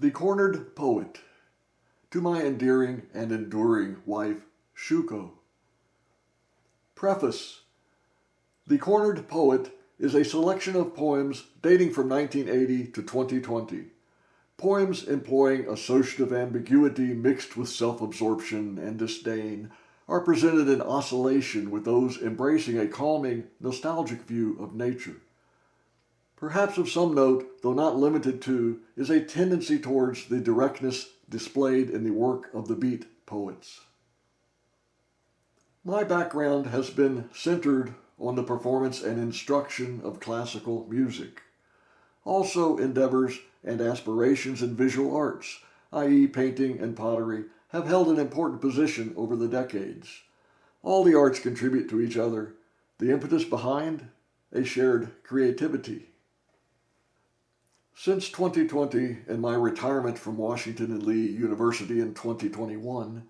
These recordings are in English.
The Cornered Poet. To my endearing and enduring wife, Shuko. Preface. The Cornered Poet is a selection of poems dating from 1980 to 2020. Poems employing associative ambiguity mixed with self-absorption and disdain are presented in oscillation with those embracing a calming, nostalgic view of nature. Perhaps of some note, though not limited to, is a tendency towards the directness displayed in the work of the beat poets. My background has been centered on the performance and instruction of classical music. Also, endeavors and aspirations in visual arts, i.e. painting and pottery, have held an important position over the decades. All the arts contribute to each other, the impetus behind a shared creativity. Since 2020 and my retirement from Washington and Lee University in 2021,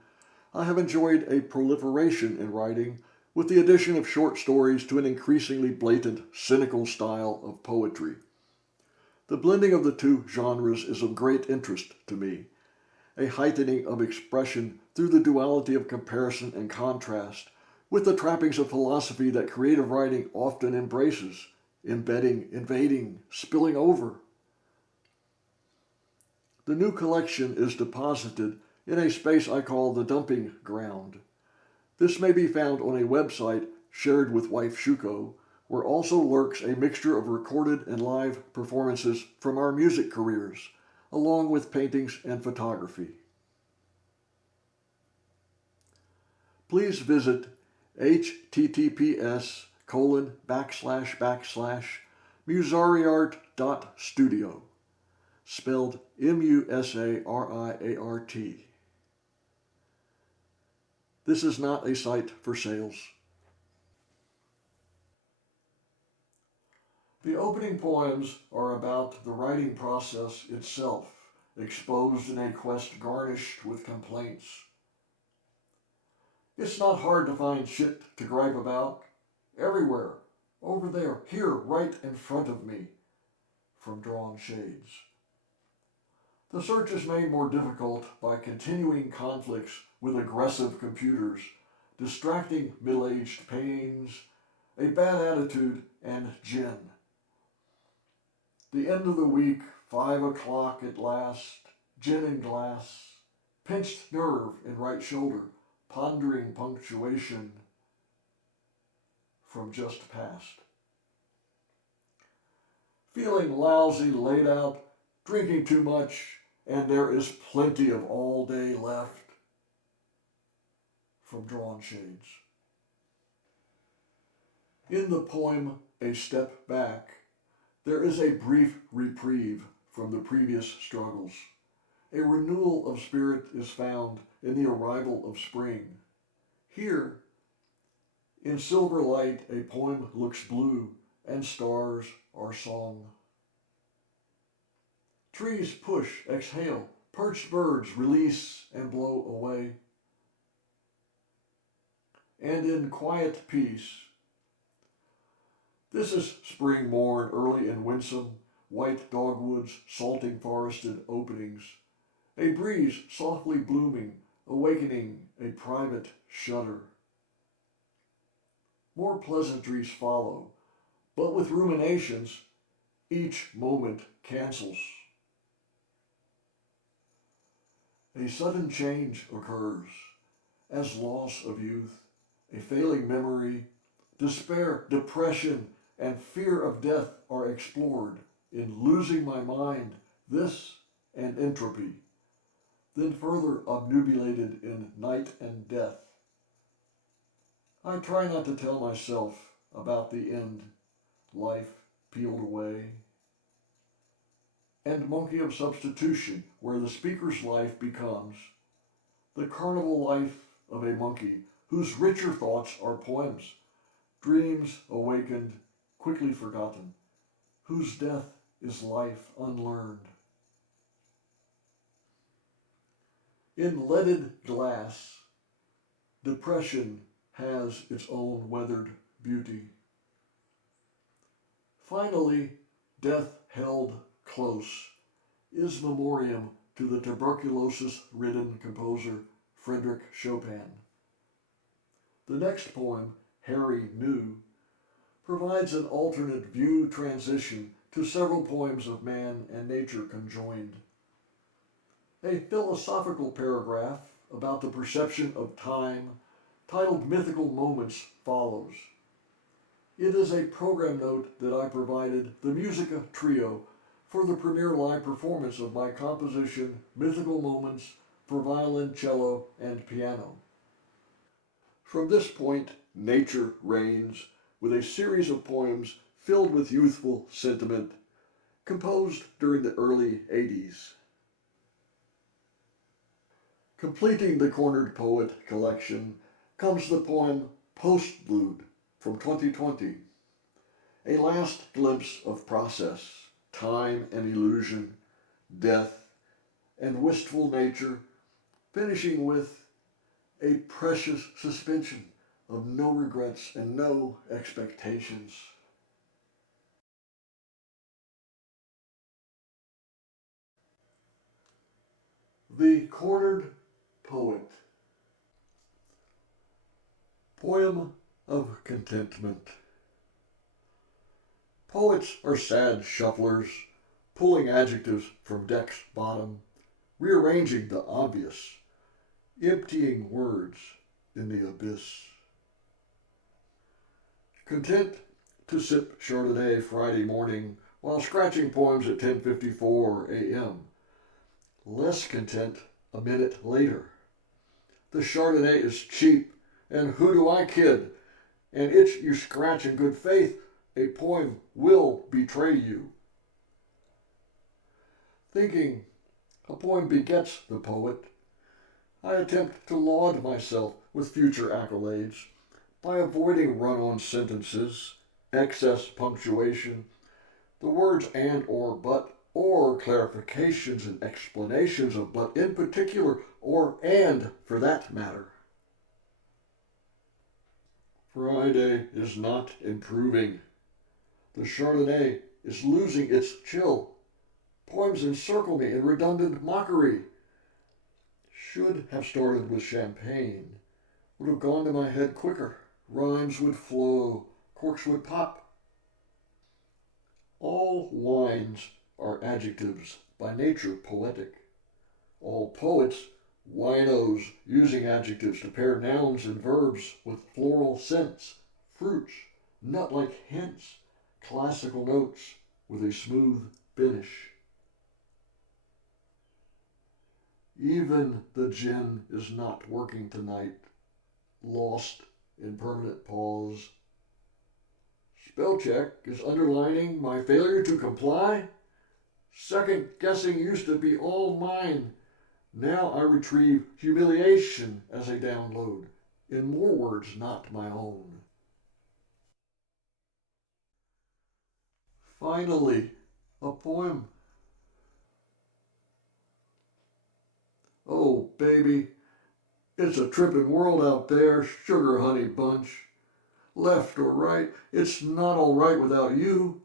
I have enjoyed a proliferation in writing with the addition of short stories to an increasingly blatant, cynical style of poetry. The blending of the two genres is of great interest to me, a heightening of expression through the duality of comparison and contrast, with the trappings of philosophy that creative writing often embraces, embedding, invading, spilling over. The new collection is deposited in a space I call the dumping ground. This may be found on a website shared with wife Shuko, where also lurks a mixture of recorded and live performances from our music careers, along with paintings and photography. Please visit https://musariart.studio, spelled M-U-S-A-R-I-A-R-T. This is not a site for sales. The opening poems are about the writing process itself, exposed in a quest garnished with complaints. It's not hard to find shit to gripe about. Everywhere. Over there. Here, right in front of me. From Drawn Shades. The search is made more difficult by continuing conflicts with aggressive computers, distracting middle-aged pains, a bad attitude, and gin. The end of the week, 5 o'clock at last, gin and glass, pinched nerve in right shoulder, pondering punctuation from just past. Feeling lousy, laid out, drinking too much, and there is plenty of all day left. From Drawn Shades. In the poem, A Step Back, there is a brief reprieve from the previous struggles. A renewal of spirit is found in the arrival of spring. Here, in silver light, a poem looks blue, and stars are song. Trees push, exhale, perched birds release and blow away. And in quiet peace, this is spring morn, early and winsome, white dogwoods, salting forested openings, a breeze softly blooming, awakening a private shudder. More pleasantries follow, but with ruminations, each moment cancels. A sudden change occurs, as loss of youth, a failing memory, despair, depression, and fear of death are explored in Losing My Mind, this and Entropy, then further obnubulated in Night and Death. I try not to tell myself about the end, life peeled away, and Monkey of Substitution, where the speaker's life becomes the carnival life of a monkey whose richer thoughts are poems, dreams awakened, quickly forgotten, whose death is life unlearned. In Leaded Glass, depression has its own weathered beauty. Finally, death held close is memoriam to the tuberculosis-ridden composer Frédéric Chopin. The next poem, Harry Knew, provides an alternate view transition to several poems of man and nature conjoined. A philosophical paragraph about the perception of time, titled Mythical Moments, follows. It is a program note that I provided the Musica Trio for the premiere live performance of my composition Mythical Moments for violin, cello, and piano. From this point, nature reigns with a series of poems filled with youthful sentiment, composed during the early 80s. Completing the Cornered Poet collection comes the poem Postlude from 2020, a last glimpse of process, time and illusion, death and wistful nature, finishing with a precious suspension of no regrets and no expectations. The Cornered Poet. Poem of Contentment. Poets are sad shufflers, pulling adjectives from deck's bottom, rearranging the obvious, emptying words in the abyss. Content to sip Chardonnay Friday morning while scratching poems at 10:54 a.m. Less content a minute later. The Chardonnay is cheap, and who do I kid? An itch you scratch in good faith, a poem will betray you. Thinking a poem begets the poet, I attempt to laud myself with future accolades by avoiding run-on sentences, excess punctuation, the words and or but, or clarifications and explanations of but in particular, or and for that matter. Friday is not improving. The Chardonnay is losing its chill. Poems encircle me in redundant mockery. Should have started with champagne. Would have gone to my head quicker. Rhymes would flow. Corks would pop. All wines are adjectives, by nature poetic. All poets, winos, using adjectives to pair nouns and verbs with floral scents, fruits, nut-like hints, classical notes with a smooth finish. Even the gin is not working tonight, lost in permanent pause. Spell check is underlining my failure to comply. Second guessing used to be all mine. Now I retrieve humiliation as a download, in more words not my own. Finally, a poem. Oh, baby, it's a trippin' world out there, sugar honey bunch. Left or right, it's not all right without you.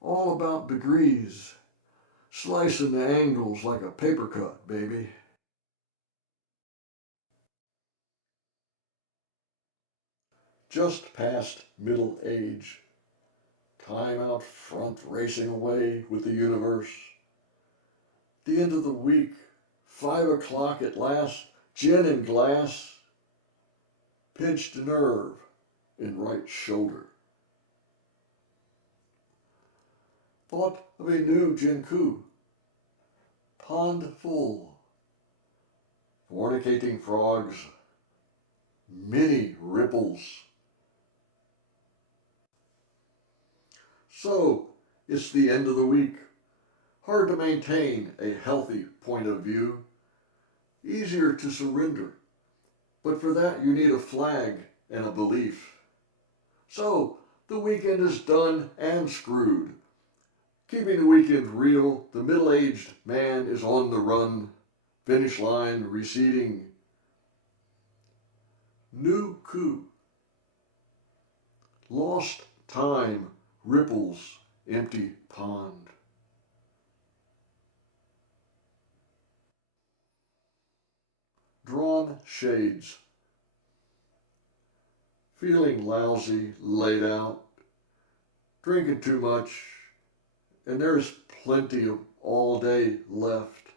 All about degrees, slicing the angles like a paper cut, baby. Just past middle age, time out front racing away with the universe. The end of the week, 5 o'clock at last, gin and glass, pinched nerve in right shoulder. Thought of a new Jinku, pond full, fornicating frogs, many ripples. So, it's the end of the week. Hard to maintain a healthy point of view. Easier to surrender. But for that you need a flag and a belief. So, the weekend is done and screwed. Keeping the weekend real, the middle-aged man is on the run, finish line receding. New coup. Lost time, ripples, empty pond. Drawn shades. Feeling lousy, laid out, drinking too much, and there's plenty of all day left.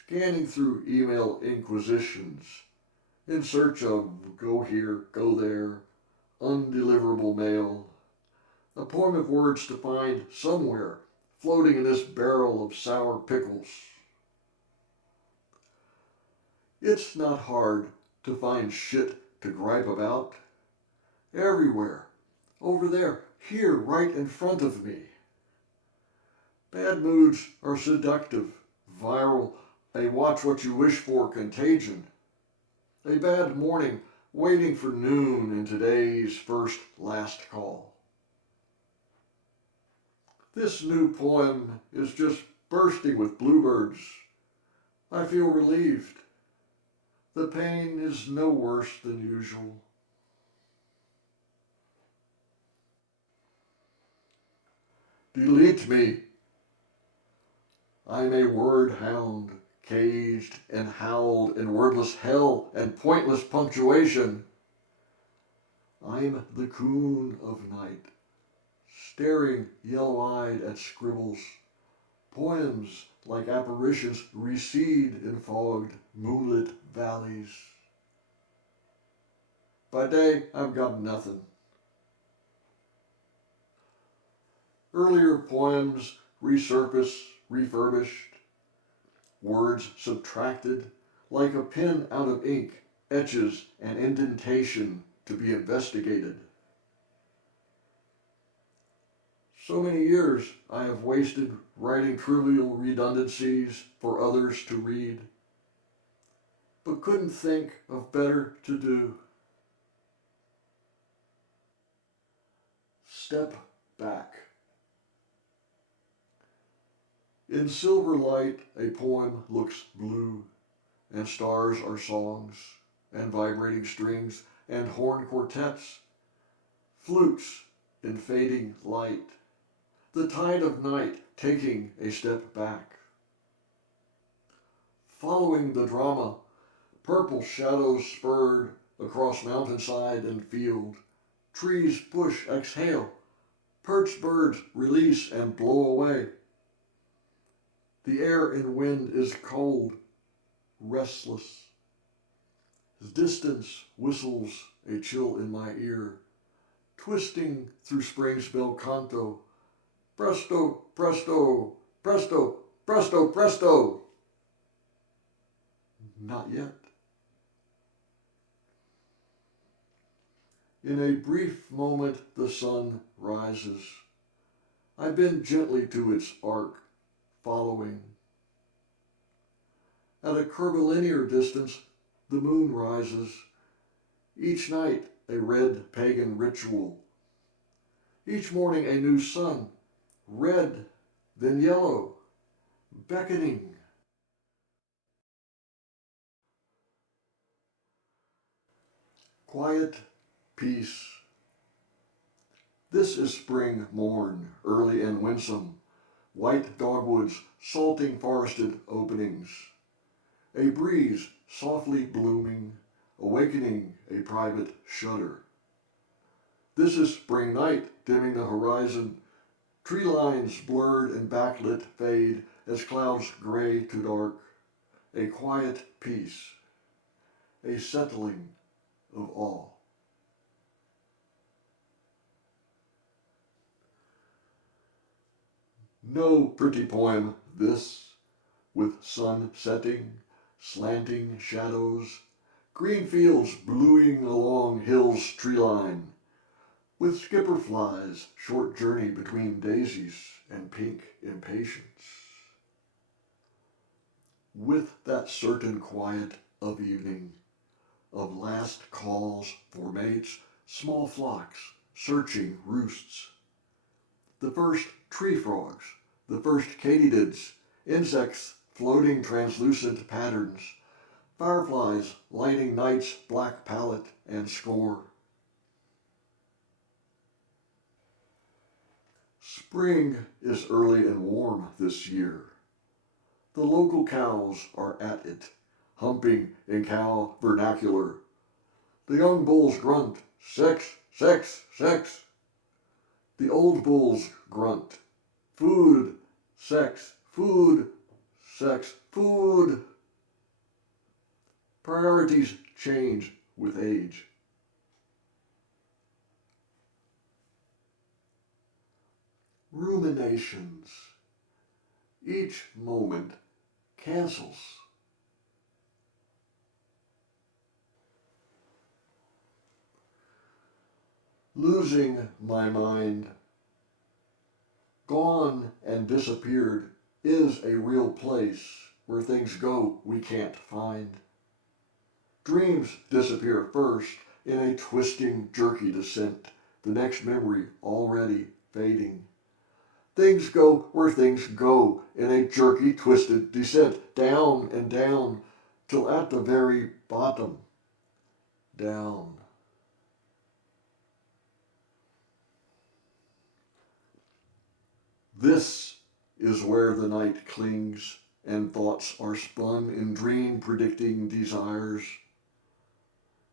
Scanning through email inquisitions in search of go here, go there, undeliverable mail, a poem of words to find somewhere floating in this barrel of sour pickles. It's not hard to find shit to gripe about. Everywhere. Over there. Here, right in front of me. Bad moods are seductive, viral, a watch what you wish for contagion. A bad morning waiting for noon in today's first last call. This new poem is just bursting with bluebirds. I feel relieved. The pain is no worse than usual. Delete me. I'm a word hound, caged and howled in wordless hell and pointless punctuation. I'm the coon of night, staring yellow-eyed at scribbles. Poems like apparitions recede in fogged, moonlit valleys. By day, I've got nothing. Earlier poems resurface, refurbished, words subtracted, like a pen out of ink etches an indentation to be investigated. So many years I have wasted writing trivial redundancies for others to read, but couldn't think of better to do. Step back. In silver light, a poem looks blue, and stars are songs, and vibrating strings, and horn quartets, flutes in fading light, the tide of night taking a step back. Following the drama, purple shadows spurred across mountainside and field, trees push, exhale, perched birds release and blow away. The air and wind is cold, restless. Distance whistles a chill in my ear, twisting through spring's bel canto. Presto, presto, presto, presto, presto. Not yet. In a brief moment, the sun rises. I bend gently to its arc, following. At a curvilinear distance, the moon rises. Each night, a red pagan ritual. Each morning, a new sun, red, then yellow, beckoning. Quiet peace. This is spring morn, early and winsome, white dogwoods, salting forested openings. A breeze softly blooming, awakening a private shudder. This is spring night, dimming the horizon, tree lines blurred and backlit fade as clouds gray to dark. A quiet peace, a settling of awe. No pretty poem this, with sun setting, slanting shadows, green fields bluing along hills tree-line, with skipper flies, short journey between daisies and pink impatience. With that certain quiet of evening, of last calls for mates, small flocks searching roosts. The first tree frogs, the first katydids, insects floating translucent patterns, fireflies lighting night's black palette and score. Spring is early and warm this year. The local cows are at it, humping in cow vernacular. The young bulls grunt, sex, sex, sex. The old bulls grunt, food, sex, food, sex, food. Priorities change with age. Ruminations. Each moment cancels. Losing my mind, gone and disappeared, is a real place where things go we can't find. Dreams disappear first in a twisting, jerky descent, the next memory already fading. Things go where things go in a jerky, twisted descent, down and down, till at the very bottom, down. This is where the night clings and thoughts are spun in dream-predicting desires.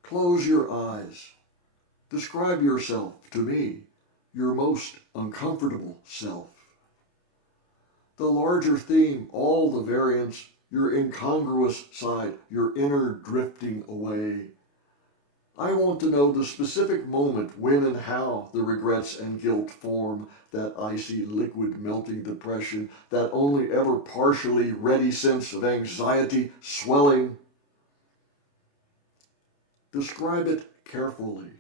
Close your eyes. Describe yourself to me, your most uncomfortable self. The larger theme, all the variants, your incongruous side, your inner drifting away. I want to know the specific moment when and how the regrets and guilt form, that icy liquid melting depression, that only ever partially ready sense of anxiety swelling. Describe it carefully.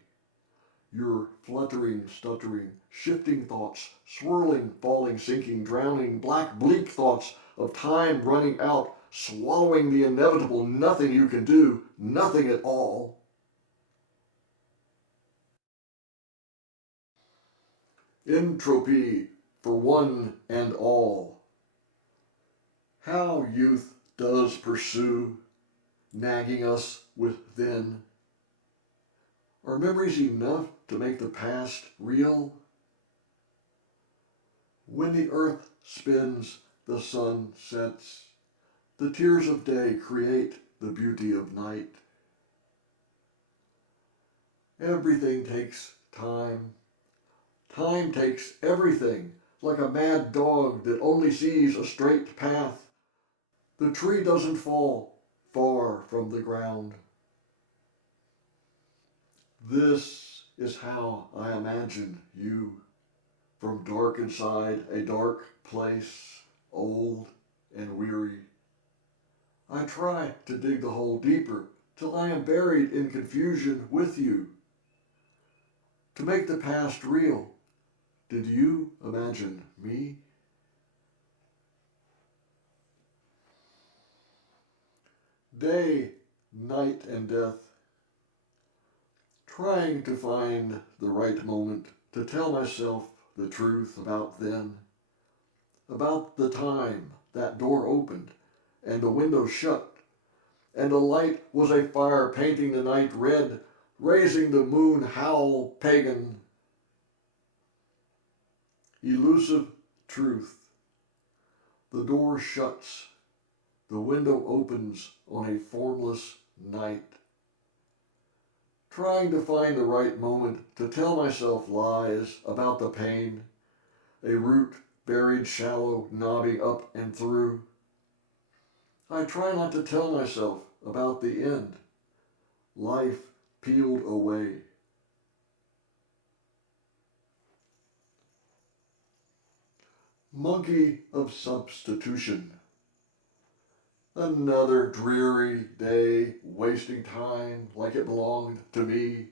Your fluttering, stuttering, shifting thoughts, swirling, falling, sinking, drowning, black, bleak thoughts of time running out, swallowing the inevitable, nothing you can do, nothing at all. Entropy for one and all. How youth does pursue, nagging us with then. Are memories enough to make the past real? When the earth spins, the sun sets. The tears of day create the beauty of night. Everything takes time. Time takes everything, like a mad dog that only sees a straight path. The tree doesn't fall far from the ground. This is how I imagine you, from dark inside a dark place, old and weary. I try to dig the hole deeper till I am buried in confusion with you. To make the past real, did you imagine me? Day, night, and death. Trying to find the right moment to tell myself the truth about then. About the time that door opened and the window shut, and a light was a fire painting the night red, raising the moon howl pagan. Elusive truth. The door shuts. The window opens on a formless night. Trying to find the right moment to tell myself lies about the pain, a root buried shallow, knobbing up and through. I try not to tell myself about the end, life peeled away. Monkey of substitution. Another dreary day, wasting time like it belonged to me,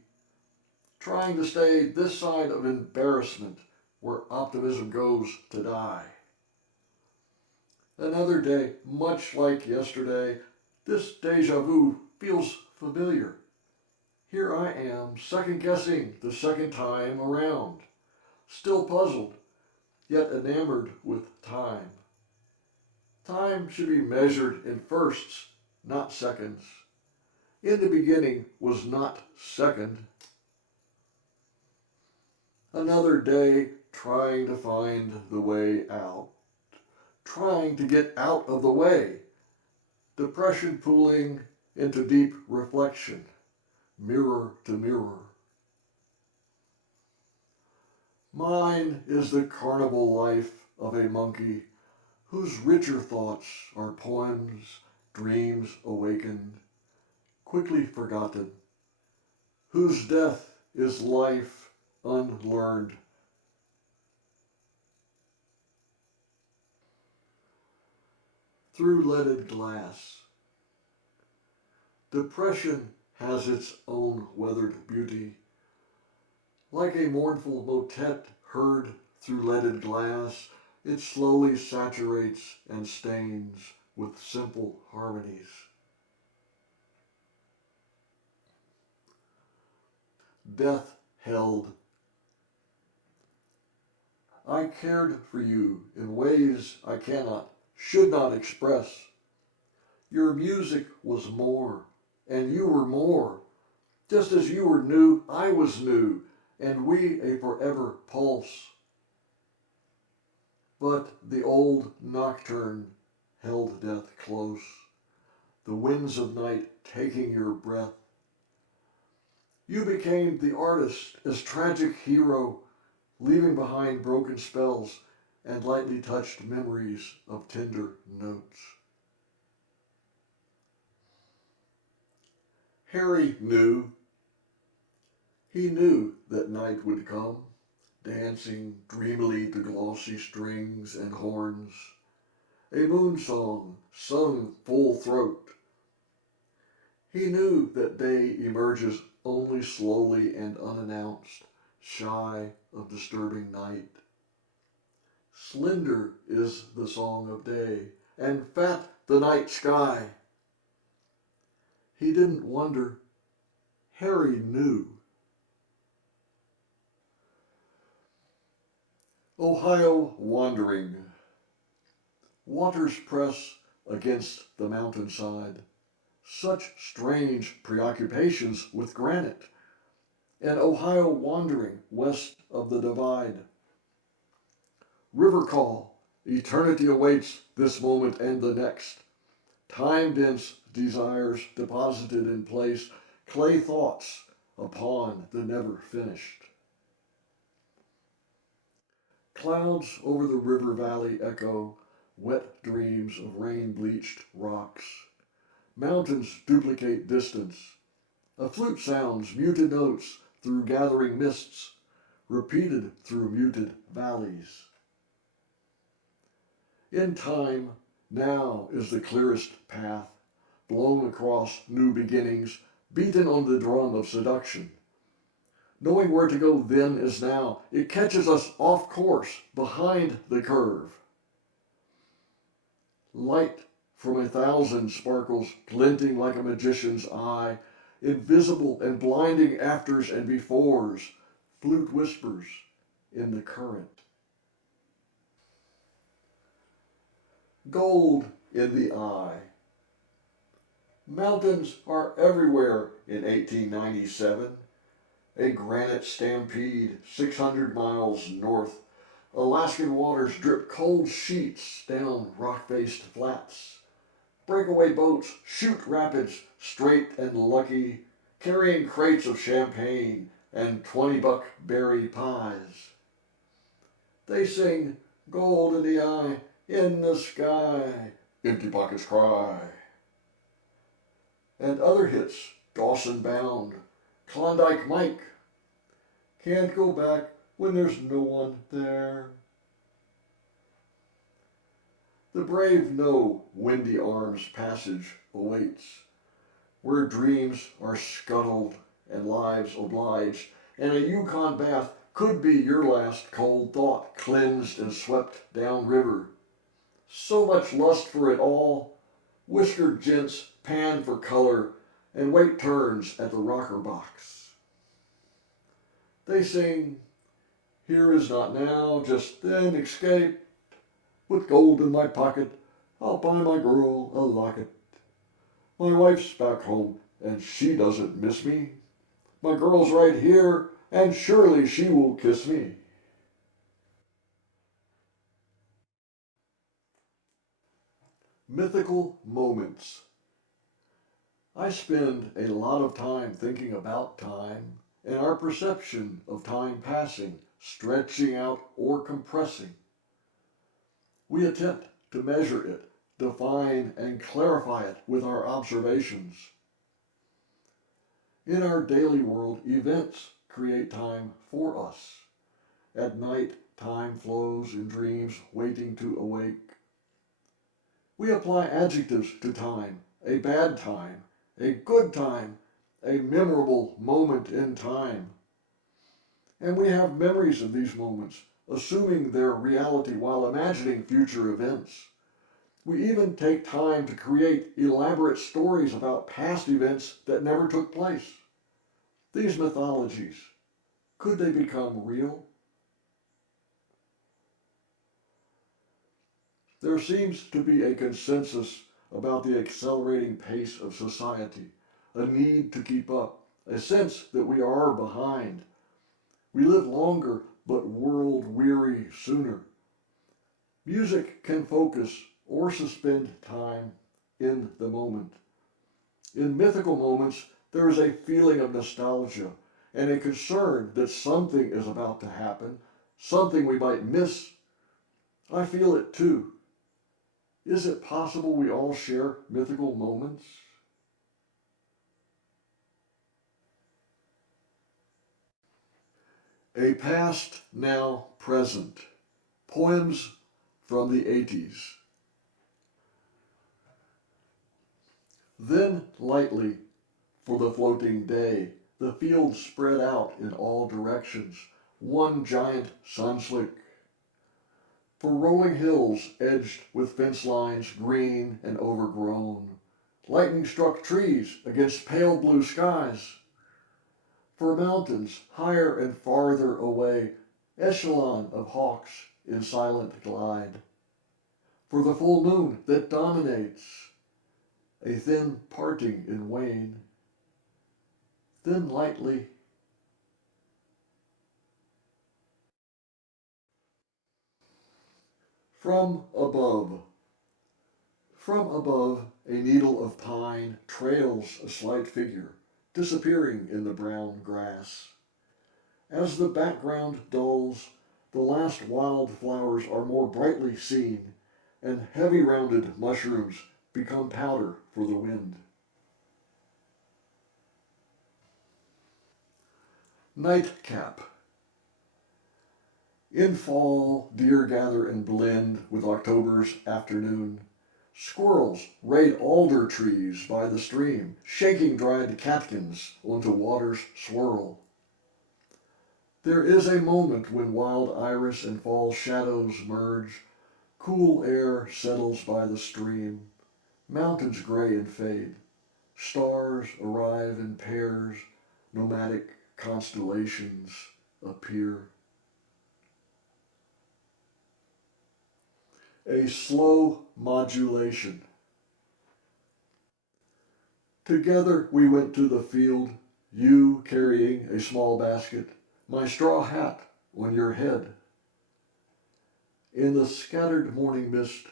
trying to stay this side of embarrassment where optimism goes to die. Another day, much like yesterday, this deja vu feels familiar. Here I am, second-guessing the second time around, still puzzled, yet enamored with time. Time should be measured in firsts, not seconds. In the beginning was not second. Another day trying to find the way out, trying to get out of the way. depression pooling into deep reflection, mirror to mirror. Mine is the carnival life of a monkey whose richer thoughts are poems, dreams awakened, quickly forgotten, whose death is life unlearned. Through leaded glass. Depression has its own weathered beauty. Like a mournful motet heard through leaded glass, it slowly saturates and stains with simple harmonies. Death held. I cared for you in ways I cannot, should not express. Your music was more, and you were more. Just as you were new, I was new, and we a forever pulse. But the old nocturne held death close, the winds of night taking your breath. You became the artist as tragic hero, leaving behind broken spells and lightly touched memories of tender notes. Harry knew. He knew that night would come, dancing dreamily to glossy strings and horns, a moon song sung full throat. He knew that day emerges only slowly and unannounced, shy of disturbing night. Slender is the song of day, and fat the night sky. He didn't wonder. Harry knew. Ohio wandering. Waters press against the mountainside. Such strange preoccupations with granite. And Ohio wandering west of the divide. River call. Eternity awaits this moment and the next. Time-dense desires deposited in place. Clay thoughts upon the never finished. Clouds over the river valley echo, wet dreams of rain-bleached rocks. Mountains duplicate distance. A flute sounds muted notes through gathering mists, repeated through muted valleys. In time, now is the clearest path, blown across new beginnings, beaten on the drum of seduction. Knowing where to go then is now. It catches us off course, behind the curve. Light from 1,000 sparkles, glinting like a magician's eye, invisible and blinding afters and befores, flute whispers in the current. Gold in the eye. Mountains are everywhere in 1897. A granite stampede 600 miles north. Alaskan waters drip cold sheets down rock-faced flats. Breakaway boats shoot rapids straight and lucky, carrying crates of champagne and 20-buck berry pies. They sing gold in the eye, in the sky, empty pockets cry. And other hits, Dawson Bound, Klondike Mike, can't go back when there's no one there. The brave know Windy Arms Passage awaits, where dreams are scuttled and lives obliged, and a Yukon bath could be your last cold thought cleansed and swept downriver. So much lust for it all, whiskered gents pan for color and wait turns at the rocker box. They sing, here is not now, just then escape. With gold in my pocket, I'll buy my girl a locket. My wife's back home, and she doesn't miss me. My girl's right here, and surely she will kiss me. . Mythical moments. I spend a lot of time thinking about time and our perception of time passing, stretching out, or compressing. We attempt to measure it, define and clarify it with our observations. In our daily world, events create time for us. At night, time flows in dreams waiting to awake. We apply adjectives to time: a bad time, a good time, a memorable moment in time. And we have memories of these moments, assuming their reality while imagining future events. We even take time to create elaborate stories about past events that never took place. These mythologies, could they become real? There seems to be a consensus about the accelerating pace of society, a need to keep up, a sense that we are behind. We live longer, but world-weary sooner. Music can focus or suspend time in the moment. In mythical moments, there is a feeling of nostalgia and a concern that something is about to happen, something we might miss. I feel it too. Is it possible we all share mythical moments? A past, now present. Poems from the 80s. Then lightly, for the floating day, the fields spread out in all directions, one giant sunslick. For rolling hills edged with fence lines green and overgrown, lightning-struck trees against pale blue skies. For mountains higher and farther away, echelon of hawks in silent glide. For the full moon that dominates, a thin parting in wane. Then lightly, from above. From above, a needle of pine trails a slight figure, disappearing in the brown grass. As the background dulls, the last wild flowers are more brightly seen, and heavy-rounded mushrooms become powder for the wind. Nightcap. In fall, deer gather and blend with October's afternoon. Squirrels raid alder trees by the stream, shaking dried catkins onto water's swirl. There is a moment when wild iris and fall shadows merge, cool air settles by the stream, mountains gray and fade, stars arrive in pairs, nomadic constellations appear. A slow modulation. Together we went to the field, you carrying a small basket, my straw hat on your head. In the scattered morning mist,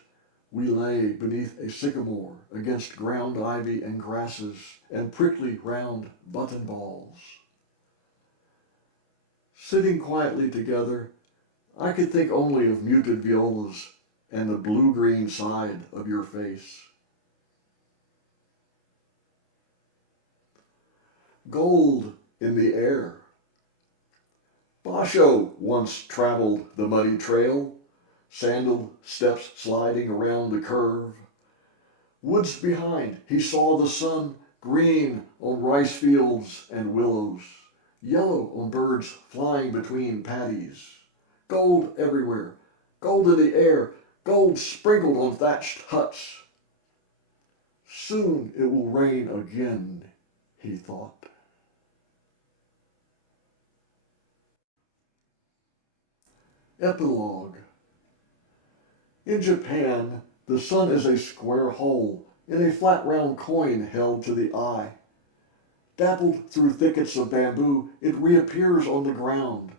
we lay beneath a sycamore against ground ivy and grasses and prickly round button balls. Sitting quietly together, I could think only of muted violas and the blue-green side of your face. Gold in the air. Basho once traveled the muddy trail, sandaled steps sliding around the curve. Woods behind, he saw the sun, green on rice fields and willows, yellow on birds flying between paddies. Gold everywhere, gold in the air, gold sprinkled on thatched huts. Soon it will rain again, he thought. Epilogue. In Japan, the sun is a square hole in a flat round coin held to the eye. Dappled through thickets of bamboo, it reappears on the ground,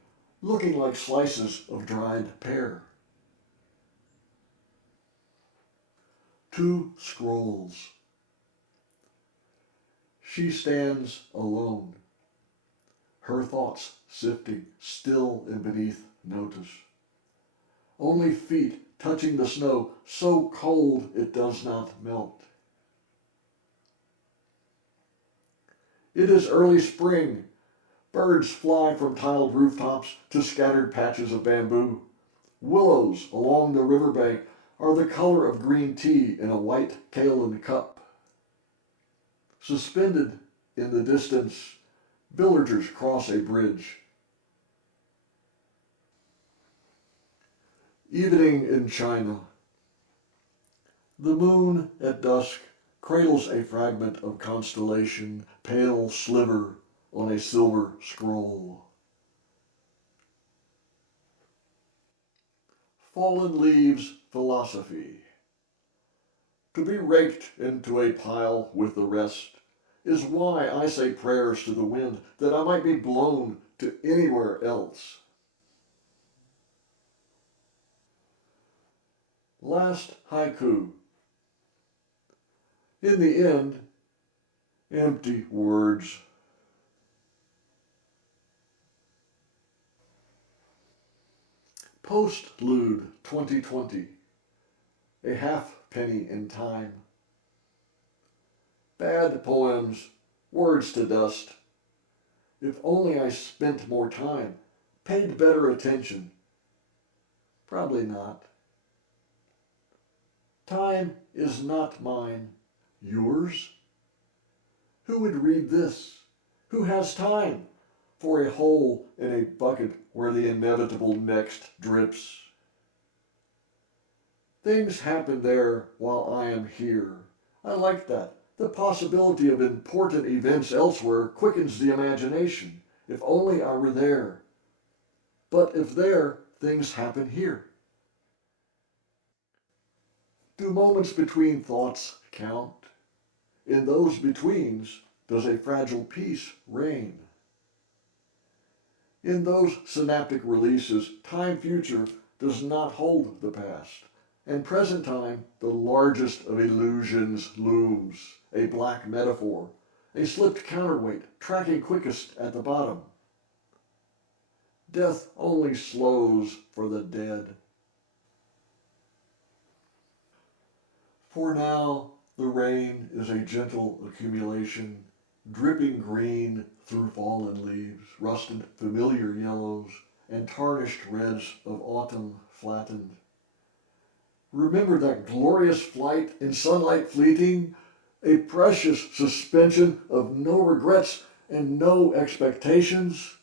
looking like slices of dried pear. 2 scrolls. She stands alone, her thoughts sifting, still and beneath notice. Only feet touching the snow, so cold it does not melt. It is early spring. Birds fly from tiled rooftops to scattered patches of bamboo. Willows along the riverbank are the color of green tea in a white kaolin cup. Suspended in the distance, villagers cross a bridge. Evening in China. The moon at dusk cradles a fragment of constellation, pale sliver on a silver scroll. Fallen leaves philosophy. To be raked into a pile with the rest is why I say prayers to the wind, that I might be blown to anywhere else. Last haiku. In the end, empty words. Postlude 2020, a halfpenny in time. Bad poems, words to dust. If only I spent more time, paid better attention. Probably not. Time is not mine. Yours? Who would read this? Who has time for a hole in a bucket where the inevitable next drips? Things happen there while I am here. I like that. The possibility of important events elsewhere quickens the imagination. If only I were there. But if there, things happen here. Do moments between thoughts count? In those betweens, does a fragile peace reign? In those synaptic releases, time future does not hold the past, and present time, the largest of illusions, looms, a black metaphor, a slipped counterweight, tracking quickest at the bottom. Death only slows for the dead. For now, the rain is a gentle accumulation, dripping green through fallen leaves, rusted familiar yellows, and tarnished reds of autumn flattened. Remember that glorious flight in sunlight fleeting, a precious suspension of no regrets and no expectations?